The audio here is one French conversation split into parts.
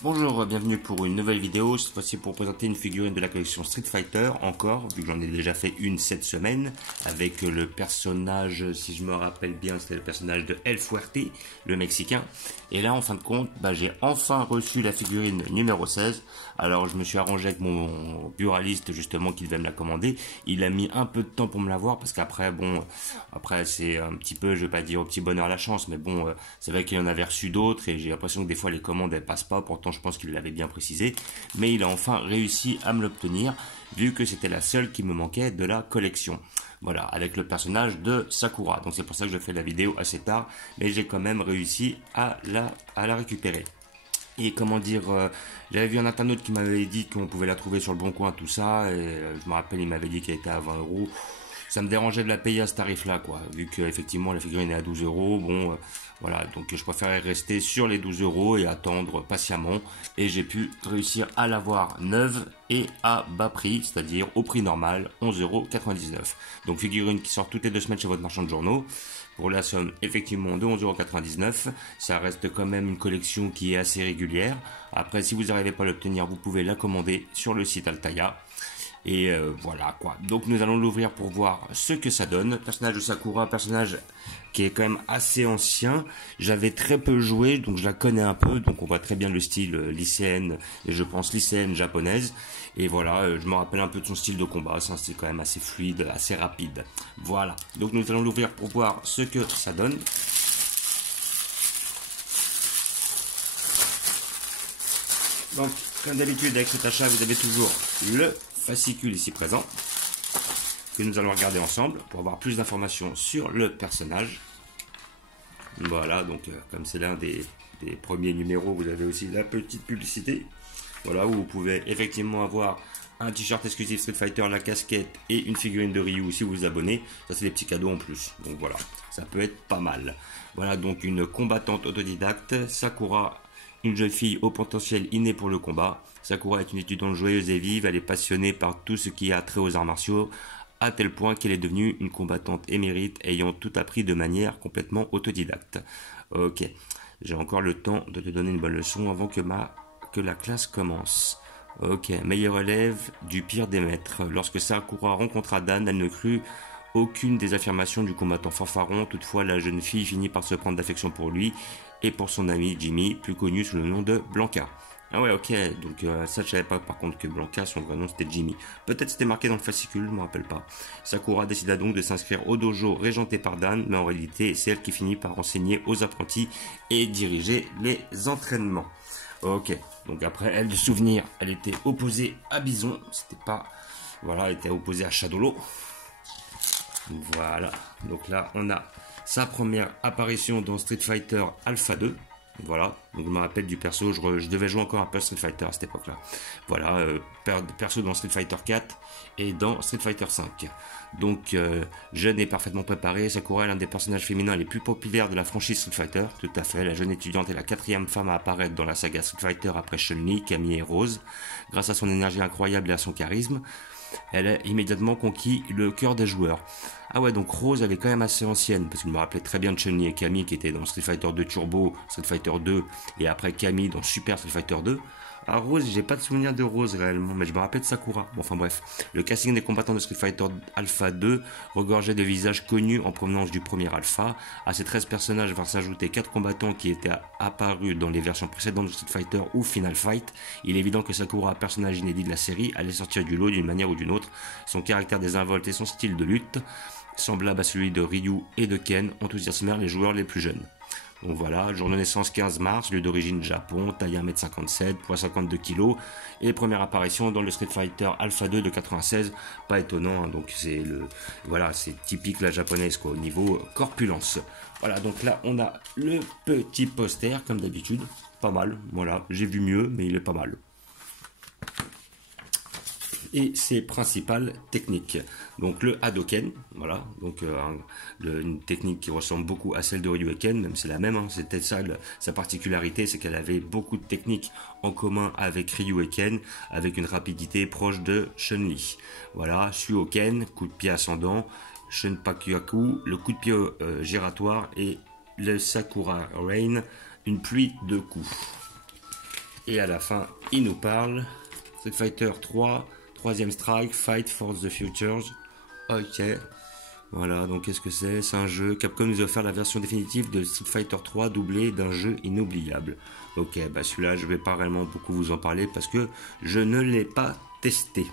Bonjour, bienvenue pour une nouvelle vidéo, cette fois-ci pour présenter une figurine de la collection Street Fighter, encore, vu que j'en ai déjà fait une cette semaine, avec le personnage, si je me rappelle bien, c'était le personnage de El Fuerte, le Mexicain. Et là, en fin de compte, j'ai enfin reçu la figurine numéro 16. Alors, je me suis arrangé avec mon buraliste, justement, qui devait me la commander. Il a mis un peu de temps pour me l'avoir, parce qu'après, après, c'est un petit peu, je vais pas dire au petit bonheur la chance, mais bon, c'est vrai qu'il en avait reçu d'autres, et j'ai l'impression que des fois, les commandes, elles passent pas, pourtant, je pense qu'il l'avait bien précisé, mais il a enfin réussi à me l'obtenir, vu que c'était la seule qui me manquait de la collection. Voilà, avec le personnage de Sakura. Donc c'est pour ça que je fais la vidéo assez tard, mais j'ai quand même réussi à la récupérer. Et comment dire, j'avais vu un internaute qui m'avait dit qu'on pouvait la trouver sur le bon coin, tout ça, et je me rappelle, il m'avait dit qu'elle était à 20 euros. Ça me dérangeait de la payer à ce tarif-là, quoi, vu qu'effectivement la figurine est à 12 euros. Bon, voilà, donc je préférais rester sur les 12 euros et attendre patiemment. Et j'ai pu réussir à l'avoir neuve et à bas prix, c'est-à-dire au prix normal, 11,99 €. Donc figurine qui sort toutes les 2 semaines chez votre marchand de journaux. Pour la somme, effectivement, de 11,99 €. Ça reste quand même une collection qui est assez régulière. Après, si vous n'arrivez pas à l'obtenir, vous pouvez la commander sur le site Altaïa. Et voilà quoi. Donc nous allons l'ouvrir pour voir ce que ça donne. Personnage de Sakura, personnage qui est quand même assez ancien. J'avais très peu joué, donc je la connais un peu. Donc on voit très bien le style lycéenne, et je pense lycéenne japonaise. Et voilà, je me rappelle un peu de son style de combat. C'est un style quand même assez fluide, assez rapide. Voilà. Donc nous allons l'ouvrir pour voir ce que ça donne. Donc, comme d'habitude avec cet achat, vous avez toujours le fascicule ici présent, que nous allons regarder ensemble pour avoir plus d'informations sur le personnage. Voilà, donc comme c'est l'un des premiers numéros, vous avez aussi la petite publicité. Voilà, où vous pouvez effectivement avoir un t-shirt exclusif Street Fighter, la casquette et une figurine de Ryu si vous vous abonnez. Ça, c'est des petits cadeaux en plus. Donc voilà, ça peut être pas mal. Voilà, donc une combattante autodidacte, Sakura, une jeune fille au potentiel inné pour le combat. Sakura est une étudiante joyeuse et vive, elle est passionnée par tout ce qui a trait aux arts martiaux, à tel point qu'elle est devenue une combattante émérite, ayant tout appris de manière complètement autodidacte. Ok, j'ai encore le temps de te donner une bonne leçon avant que la classe commence. Ok, meilleur élève du pire des maîtres. Lorsque Sakura rencontra Dan, elle ne crut aucune des affirmations du combattant fanfaron. Toutefois, la jeune fille finit par se prendre d'affection pour lui et pour son ami Jimmy, plus connu sous le nom de Blanca. Ah ouais, ok, donc ça je savais pas par contre que Blanca, son vrai nom c'était Jimmy. Peut-être c'était marqué dans le fascicule, je me rappelle pas. Sakura décida donc de s'inscrire au dojo régenté par Dan, mais en réalité c'est elle qui finit par enseigner aux apprentis et diriger les entraînements. Ok, donc après elle de souvenir, elle était opposée à Bison, c'était pas... Voilà, elle était opposée à Shadolo. Voilà, donc là on a sa première apparition dans Street Fighter Alpha 2. Voilà, donc je me rappelle du perso, je devais jouer encore un peu Street Fighter à cette époque-là. Voilà, perso dans Street Fighter 4 et dans Street Fighter 5. Donc, jeune et parfaitement préparée, Sakura est l'un des personnages féminins les plus populaires de la franchise Street Fighter. Tout à fait, la jeune étudiante est la 4e femme à apparaître dans la saga Street Fighter après Chun-Li, Camille et Rose. Grâce à son énergie incroyable et à son charisme, elle a immédiatement conquis le cœur des joueurs. Ah ouais, donc Rose, elle est quand même assez ancienne, parce que je me rappelais très bien de Chun-Li et Camille qui étaient dans Street Fighter 2 Turbo, Street Fighter 2, et après Camille dans Super Street Fighter 2. Alors Rose, j'ai pas de souvenir de Rose réellement, mais je me rappelle de Sakura. Bon, enfin bref, le casting des combattants de Street Fighter Alpha 2 regorgeait de visages connus en provenance du premier Alpha. À ces 13 personnages vont s'ajouter 4 combattants qui étaient apparus dans les versions précédentes de Street Fighter ou Final Fight. Il est évident que Sakura, personnage inédit de la série, allait sortir du lot d'une manière ou d'une autre. Son caractère désinvolte et son style de lutte, semblable à celui de Ryu et de Ken, enthousiasmèrent les joueurs les plus jeunes. Donc voilà, jour de naissance 15 mars, lieu d'origine Japon, taille 1m57, poids 52 kg, et première apparition dans le Street Fighter Alpha 2 de 96, pas étonnant, hein, donc c'est voilà, c'est typique la japonaise quoi, au niveau corpulence. Voilà, donc là on a le petit poster comme d'habitude, pas mal, voilà, j'ai vu mieux, mais il est pas mal. Et ses principales techniques. Donc le Hadoken, voilà, donc une technique qui ressemble beaucoup à celle de Ryu et Ken, même c'est la même, hein, c'était ça sa particularité, c'est qu'elle avait beaucoup de techniques en commun avec Ryu et Ken, avec une rapidité proche de Chun-Li. Voilà, Shuoken, coup de pied ascendant, Shunpakyaku, le coup de pied giratoire, et le Sakura Rain, une pluie de coups. Et à la fin, il nous parle Street Fighter 3, troisième strike, Fight for the Futures. Ok. Voilà, donc qu'est-ce que c'est? C'est un jeu. Capcom nous a offert la version définitive de Street Fighter 3 doublée d'un jeu inoubliable. Ok, bah celui-là, je vais pas réellement beaucoup vous en parler parce que je ne l'ai pas testé.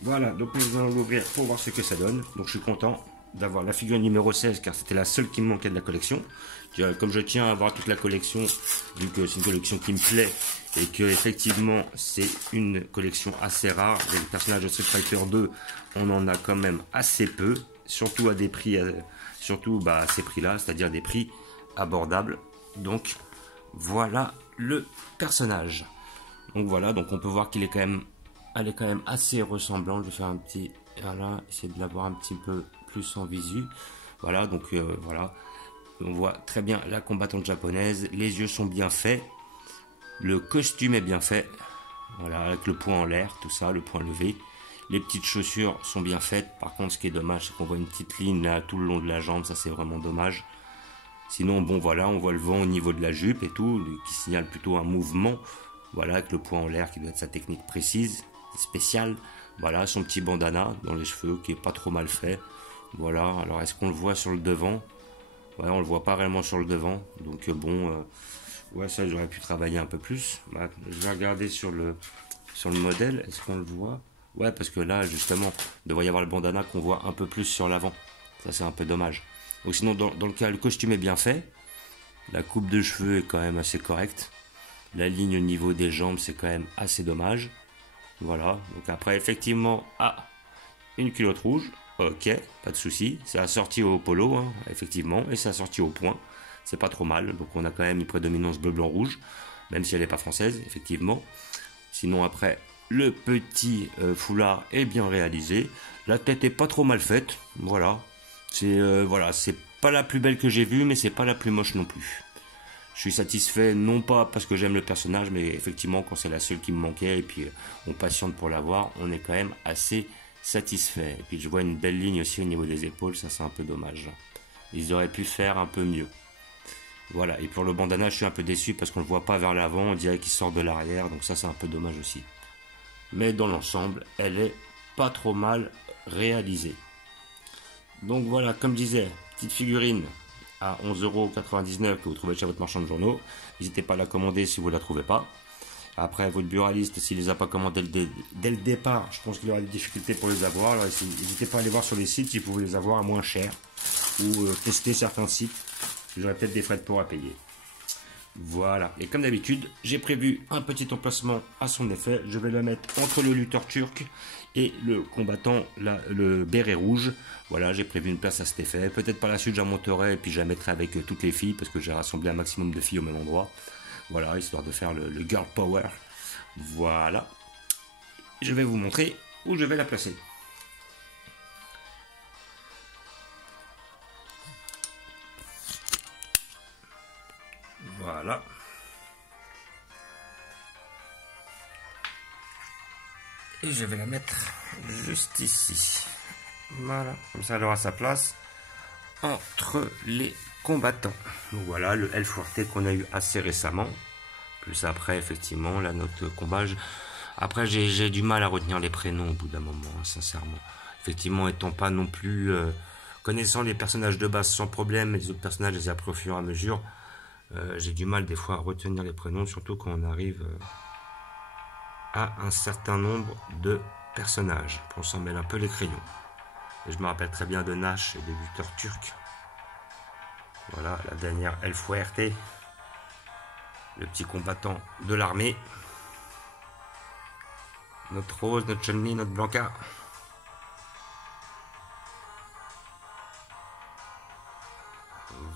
Voilà, donc nous allons l'ouvrir pour voir ce que ça donne. Donc je suis content d'avoir la figure numéro 16 car c'était la seule qui me manquait de la collection. Comme je tiens à avoir toute la collection, vu que c'est une collection qui me plaît et que effectivement c'est une collection assez rare, les personnages de Street Fighter 2, on en a quand même assez peu, surtout à des prix, surtout à ces prix-là, c'est-à-dire des prix abordables. Donc voilà le personnage. Donc voilà, donc on peut voir qu'il est quand même, elle est quand même assez ressemblante. Je vais faire un petit, voilà, essayer de l'avoir un petit peu plus en visu. Voilà, donc voilà. On voit très bien la combattante japonaise, les yeux sont bien faits, le costume est bien fait, voilà, avec le poing en l'air, tout ça, le poing levé. Les petites chaussures sont bien faites, par contre ce qui est dommage c'est qu'on voit une petite ligne là tout le long de la jambe, ça c'est vraiment dommage. Sinon bon voilà, on voit le vent au niveau de la jupe et tout, qui signale plutôt un mouvement, voilà, avec le poing en l'air qui doit être sa technique précise, spéciale. Voilà, son petit bandana dans les cheveux qui est pas trop mal fait. Voilà, alors est-ce qu'on le voit sur le devant? Ouais, on le voit pas réellement sur le devant, donc bon, ouais, ça j'aurais pu travailler un peu plus. Bah, je vais regarder sur le modèle, est-ce qu'on le voit? Ouais, parce que là justement, il devrait y avoir le bandana qu'on voit un peu plus sur l'avant. Ça c'est un peu dommage. Donc sinon, dans le cas, le costume est bien fait, la coupe de cheveux est quand même assez correcte, la ligne au niveau des jambes c'est quand même assez dommage. Voilà, donc après effectivement, une culotte rouge. Ok, pas de souci. C'est assorti au polo, hein, effectivement, et c'est assorti au point. C'est pas trop mal. Donc on a quand même une prédominance bleu, blanc, rouge, même si elle n'est pas française, effectivement. Sinon après, le petit foulard est bien réalisé. La tête est pas trop mal faite. Voilà. C'est pas la plus belle que j'ai vue, mais c'est pas la plus moche non plus. Je suis satisfait, non pas parce que j'aime le personnage, mais effectivement quand c'est la seule qui me manquait et puis on patiente pour l'avoir, on est quand même assez satisfait. Et puis je vois une belle ligne aussi au niveau des épaules, ça c'est un peu dommage. Ils auraient pu faire un peu mieux. Voilà, et pour le bandana je suis un peu déçu parce qu'on ne le voit pas vers l'avant, on dirait qu'il sort de l'arrière, donc ça c'est un peu dommage aussi. Mais dans l'ensemble, elle est pas trop mal réalisée. Donc voilà, comme je disais, petite figurine à 11,99 € que vous trouvez chez votre marchand de journaux. N'hésitez pas à la commander si vous ne la trouvez pas. Après, votre buraliste, s'il ne les a pas commandés dès le départ, je pense qu'il aura des difficultés pour les avoir. Alors, n'hésitez pas à aller voir sur les sites si vous pouvez les avoir à moins cher. Ou tester certains sites. J'aurai peut-être des frais de port à payer. Voilà. Et comme d'habitude, j'ai prévu un petit emplacement à son effet. Je vais le mettre entre le lutteur turc et le combattant, le béret rouge. Voilà, j'ai prévu une place à cet effet. Peut-être par la suite, j'en monterai et puis je la mettrai avec toutes les filles parce que j'ai rassemblé un maximum de filles au même endroit. Voilà, histoire de faire le girl power. Voilà. Je vais vous montrer où je vais la placer. Voilà. Et je vais la mettre juste ici. Voilà, comme ça elle aura sa place entre les combattants. Donc voilà, le El Fuerte qu'on a eu assez récemment. Plus après, effectivement, la note combat. Après, j'ai du mal à retenir les prénoms au bout d'un moment, hein, sincèrement. Effectivement, étant pas non plus... connaissant les personnages de base sans problème, et les autres personnages, je les ai appris au fur et à mesure. J'ai du mal des fois à retenir les prénoms, surtout quand on arrive à un certain nombre de personnages. On s'en mêle un peu les crayons. Et je me rappelle très bien de Nash et des lutteurs turcs. Voilà, la dernière El Fuerte. Le petit combattant de l'armée. Notre Rose, notre Chun-Li, notre Blanca.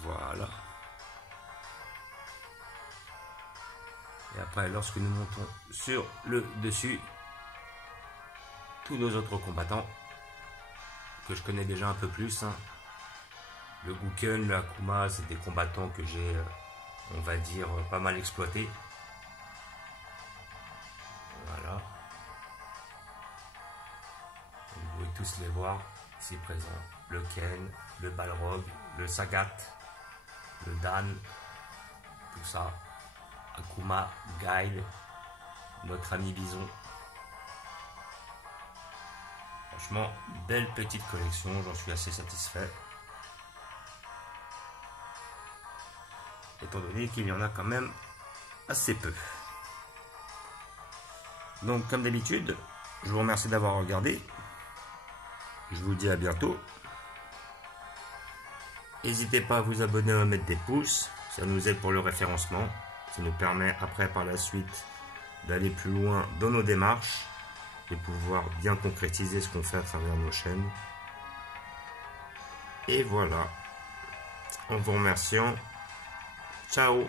Voilà. Et après, lorsque nous montons sur le dessus, tous nos autres combattants, que je connais déjà un peu plus, hein. Le Guken, le Akuma, c'est des combattants que j'ai, on va dire, pas mal exploités. Voilà. Vous pouvez tous les voir ici présents. Le Ken, le Balrog, le Sagat, le Dan, tout ça. Akuma, Guile, notre ami Bison. Franchement, belle petite collection, j'en suis assez satisfait. Étant donné qu'il y en a quand même assez peu. Donc comme d'habitude, je vous remercie d'avoir regardé. Je vous dis à bientôt. N'hésitez pas à vous abonner, à mettre des pouces, ça nous aide pour le référencement. Ça nous permet après par la suite d'aller plus loin dans nos démarches et pouvoir bien concrétiser ce qu'on fait à travers nos chaînes. Et voilà, en vous remerciant, ciao.